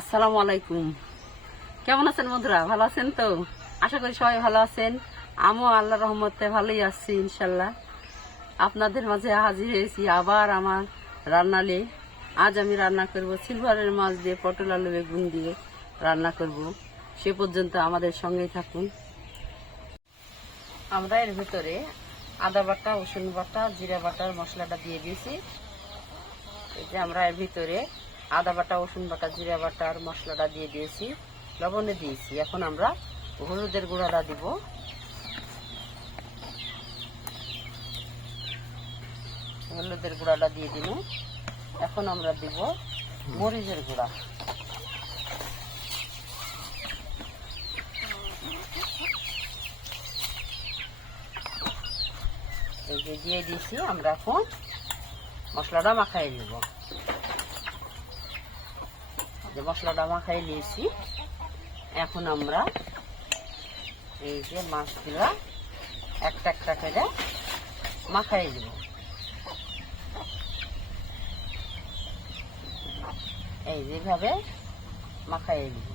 আসসালামু আলাইকুম। কেমন আছেন বন্ধুরা? ভালো আছেন তো? আশা করি সবাই ভালো আছেন। আমিও আল্লাহ রহমতে ভালোই আছি ইনশাল্লাহ আপনাদের মাঝে হাজির হয়েছি আবার আমার রান্নালে আজ আমি রান্না করব সিলভারের মাছ দিয়ে পটল, আলু, বেগুন দিয়ে রান্না করব। সে পর্যন্ত আমাদের সঙ্গেই থাকুন। আমরা এর ভিতরে আদা বাটা, রসুন বাটা, জিরা বাটার মশলাটা দিয়ে দিয়েছি। যে আমরা এর ভিতরে আদা বাটা, রসুন বাটা, জিরা বাটা আর মশলাটা দিয়ে দিয়েছি, লবণে দিয়েছি। এখন আমরা হলুদের গুঁড়াটা দিব। হলুদের গুঁড়াটা দিয়ে দিল এখন আমরা দিব মরিচের গুঁড়া। দিয়ে দিয়েছি, আমরা এখন মশলাটা মাখাই নিব। যে মশলাটা মাখাই নিয়েছি। এখন আমরা এই যে মাছগুলা একটা একটা করে মাখাই দিব। এই যেভাবে মাখাই দিব।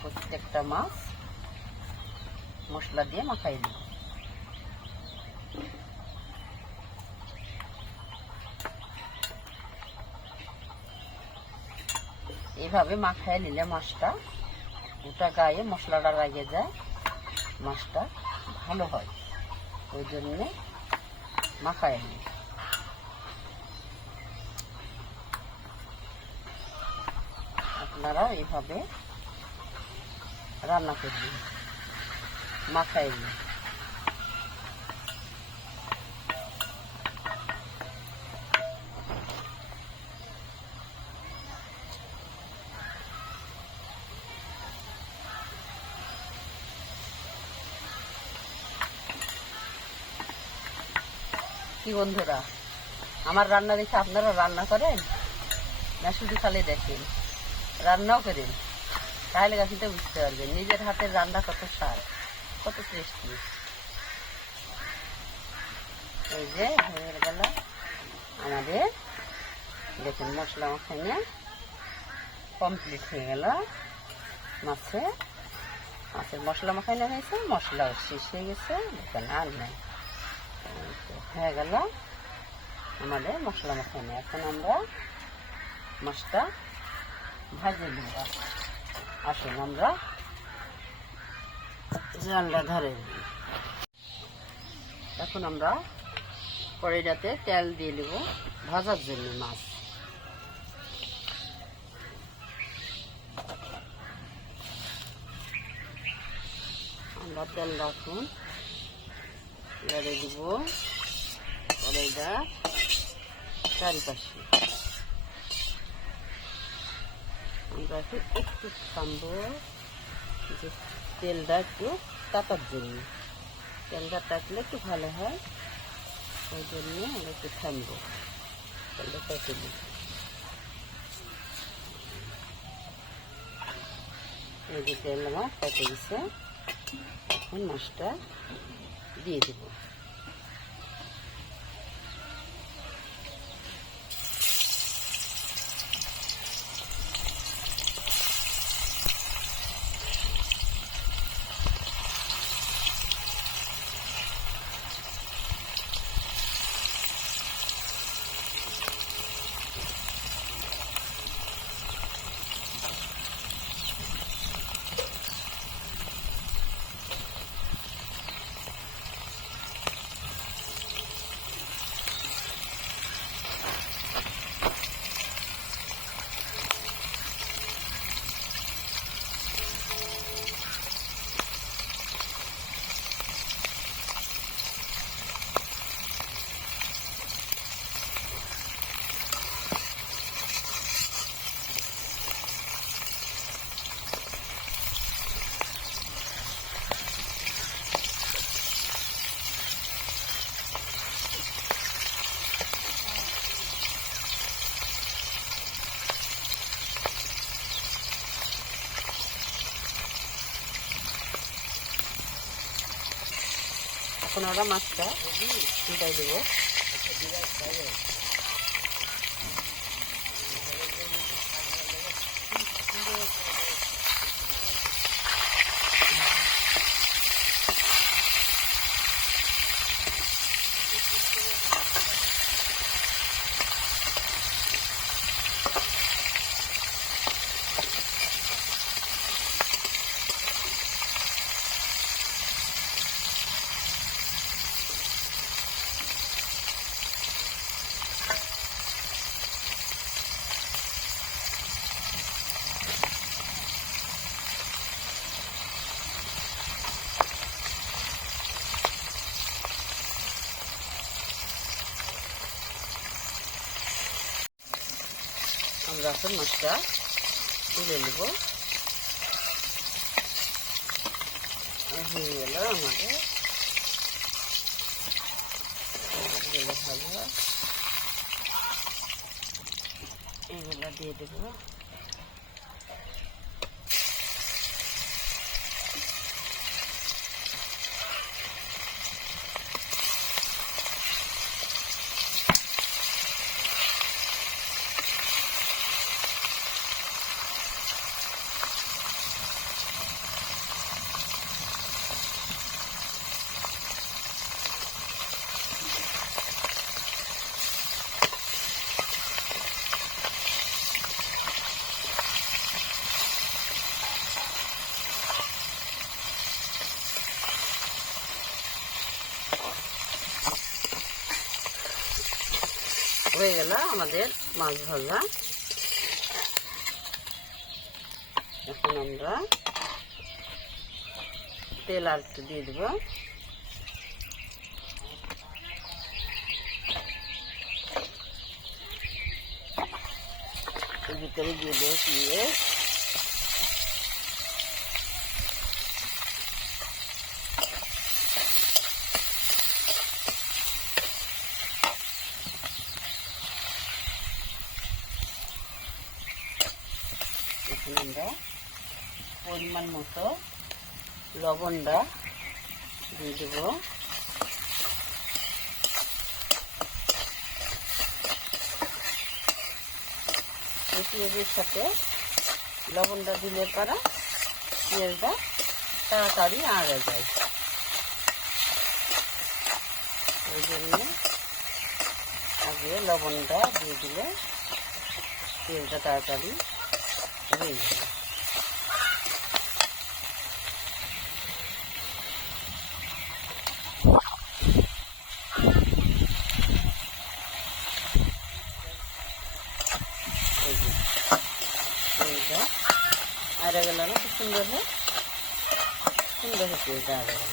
প্রত্যেকটা মাছ মশলা দিয়ে মাখাই দিব। এইভাবে মাখায় নিলে মাছটা গোটা গায়ে মশলাটা লাগে যায় মাছটা ভালো হয়। ওই জন্যে মাখায় নি। আপনারা এইভাবে রান্না করবেন। মাখায় নিন। কি বন্ধুরা? আমার রান্না দেখে আপনারা রান্না করেন? না শুধু খালি দেখেন? রান্নাও করেন? তাহলে কিন্তু বুঝতে পারবেন, নিজের হাতের রান্না কত স্বাদ, কত টেস্টি এই যে হয়ে গেল আমাদের, দেখুন মশলা মাখানে কমপ্লিট হয়ে গেল। মাছে, মাছের মশলা মাখানো হয়েছে, মশলাও শেষ হয়ে গেছে, দেখেন আর নাই। হয়ে গেল আমাদের মশলা মাখানো। এখন আমরা মাছটা ভাজে নেব। আসুন আমরা জানলা ধরে এখন আমরা কড়াইটাতে তেল দিয়ে নেব ভাজার জন্য মাছ। আমরা তেল রাখুন এবারে দিব। কড়াইটা চারিপাশে। আমরা একটু থামবো। যে তেলটা একটু তাতার জন্য। তেলটা তাতলে একটু ভালো হয়। ওই জন্য আমরা একটু থামবো। তেলটা তাতে এই যে তেল আমার তাতে গেছে এখন মাছটা দিয়ে দেবো এখন ওরা মাছটা উল্টাই দেবো। রসুন মাছটা তুলে নেব। হয়ে গেল আমাদের। এগুলো দিয়ে দেবো। হয়ে গেল আমাদের মাছ ভাজা এখন আমরা তেল আর একটু দিয়ে দেবো এর ভিতরে দিয়ে দেবো পেঁয়াজ পরিমাণ মতো লবণটা দিয়ে দেবো। পেঁয়াজের সাথে লবণটা দিলে পরা পেঁয়াজটা তাড়াতাড়ি আড়া যায়। ওই জন্য আগে লবণটা দিয়ে দিলে পেঁয়াজটা তাড়াতাড়ি যাবে এই যে, পেঁয়াজটা আড়া গেল না খুব সুন্দর হয় সুন্দর পেঁয়াজটা আড়া গেল।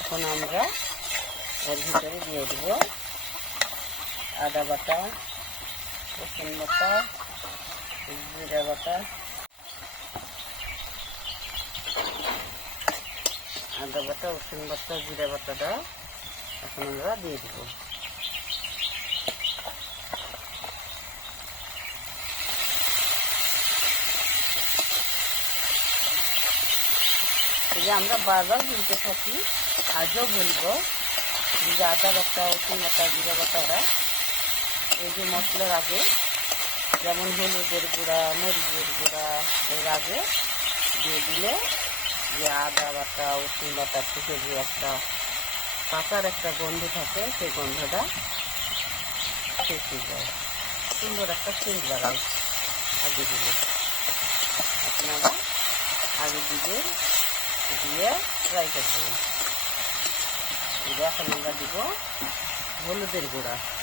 এখন আমরা এর ভিতরে দিয়ে দেব আদা বাটা রসুন বাটা। জিরা বাটা আদা বাটা রসুন বাটা জিরা বাটাটা এখন আমরা দিয়ে দেব আমরা বারবার বলতে থাকি আজও বলব যে আদা বাটা রসুন বাটা জিরা বাটাটা এই যে মশলার আগে যেমন হলুদের গুঁড়া, মরিচের গুঁড়া, এর আগে দিয়ে দিলে যে আদা বাটা রসুন বাটা থেকে যে একটা পাতার একটা গন্ধ থাকে সেই গন্ধটা শেষ যায়। সুন্দর একটা সেন্ট বাড়ায় আগে দিলে। আপনারা আগে দিবেন দিয়ে ফ্রাই করবেন। এখন আমরা দিব হলুদের গুঁড়া।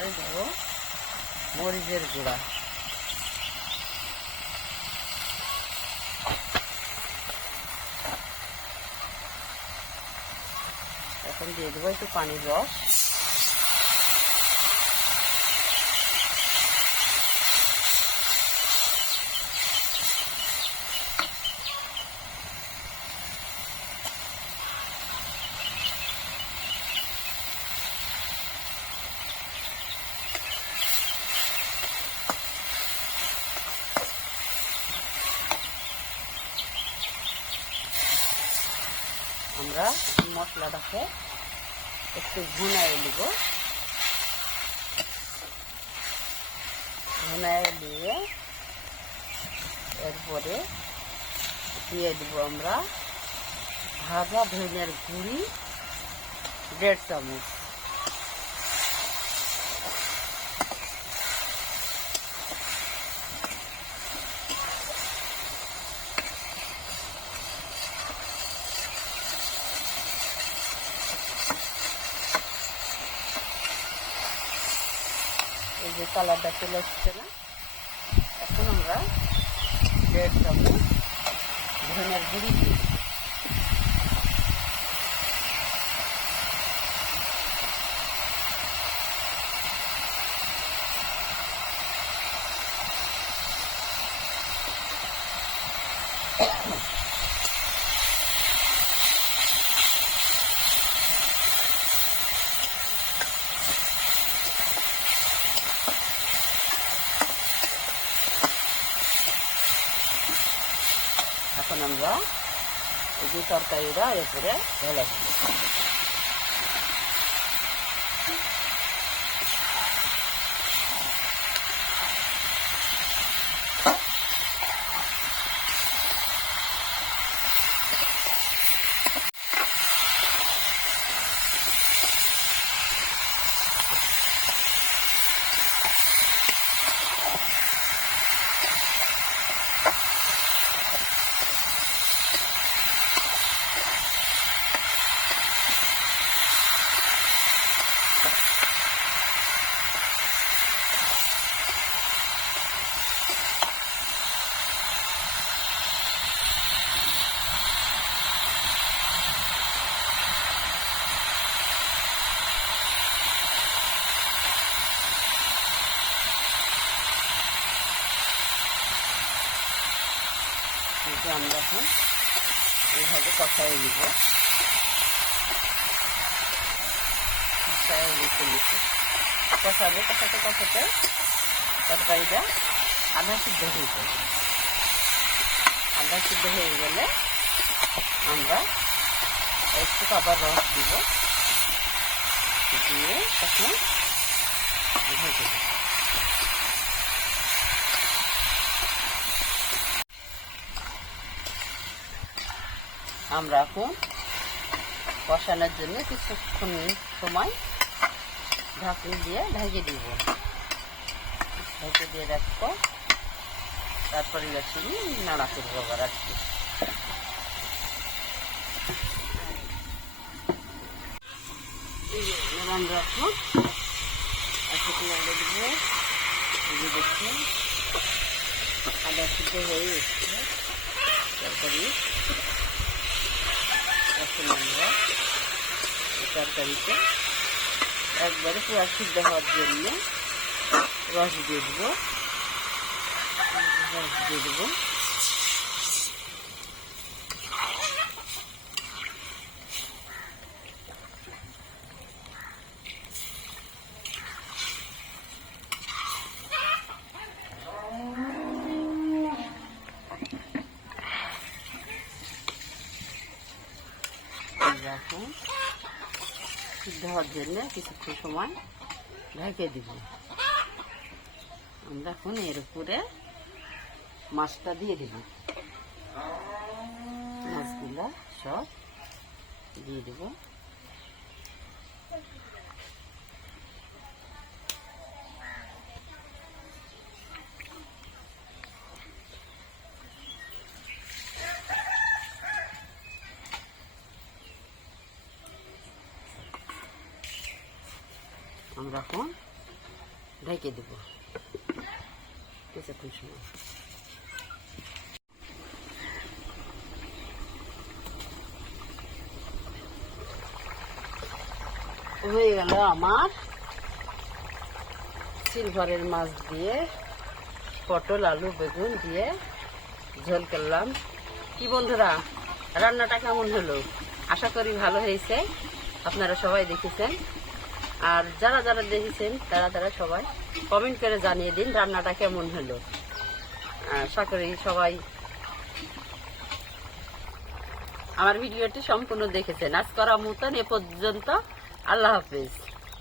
তারপরে দেব মরিচের গুঁড়া। এখন দিয়ে দেবো একটু পানির রস। আমরা মশলাটাকে একটু ঘুনায় নিব। ঘুনায় দিয়ে এরপরে দিয়ে দিব আমরা ভাজা ধনের গুঁড়ি, দেড় চামচ। কালারটা চলে এসছে না। এখন আমরা দেড় ধনের গুঁড়ি দিয়ে দেব। আমরা এই যে তরকারিটা এরপরে দিব আমরা এখন এইভাবে কষাই নিব। কষাই নিতে নিতে। কষাবে, কষাতে কষাতে তরকারিটা আধা সিদ্ধ হয়ে যাবে আধা সিদ্ধ হয়ে গেলে আমরা একটু আবার রস দিব। দিয়ে তখন ভেজে দেব। আমরা এখন কষানোর জন্য কিছুক্ষণ সময় ঢাকনি দিয়ে ঢেকে দিব। ঢেকে দিয়ে রাখব। তারপরে গেছি নাড়া করব আবার আজকে এখন একটু নাড়ে দিব। এই আদা হয়ে তারপরে এখন আমরা এই তরকারিতে একবারে পুরো সিদ্ধ হওয়ার জন্য রস দিয়ে দেবো। রস দিয়ে দেবো। এখন সিদ্ধ হওয়ার জন্য কিছুক্ষণ সময় ঢেকে দিব। আমরা এখন এর উপরে মাছটা দিয়ে দিব। মাছগুলো সব দিয়ে দেব। আমরা এখন ঢেকে দেব। কিছুক্ষণ সময়। হয়ে গেল আমার সিলভারের মাছ দিয়ে পটল, আলু, বেগুন দিয়ে ঝোল করলাম। কি বন্ধুরা, রান্নাটা কেমন হলো? আশা করি ভালো হয়েছে। আপনারা সবাই দেখেছেন। আর যারা যারা দেখেছেন, তারা তারা সবাই কমেন্ট করে জানিয়ে দিন রান্নাটা কেমন হলো। আশা করি সবাই আমার ভিডিওটি সম্পূর্ণ দেখেছেন। আজ করা মতন এ পর্যন্ত। আল্লাহ হাফিজ।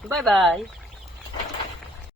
Bye bye.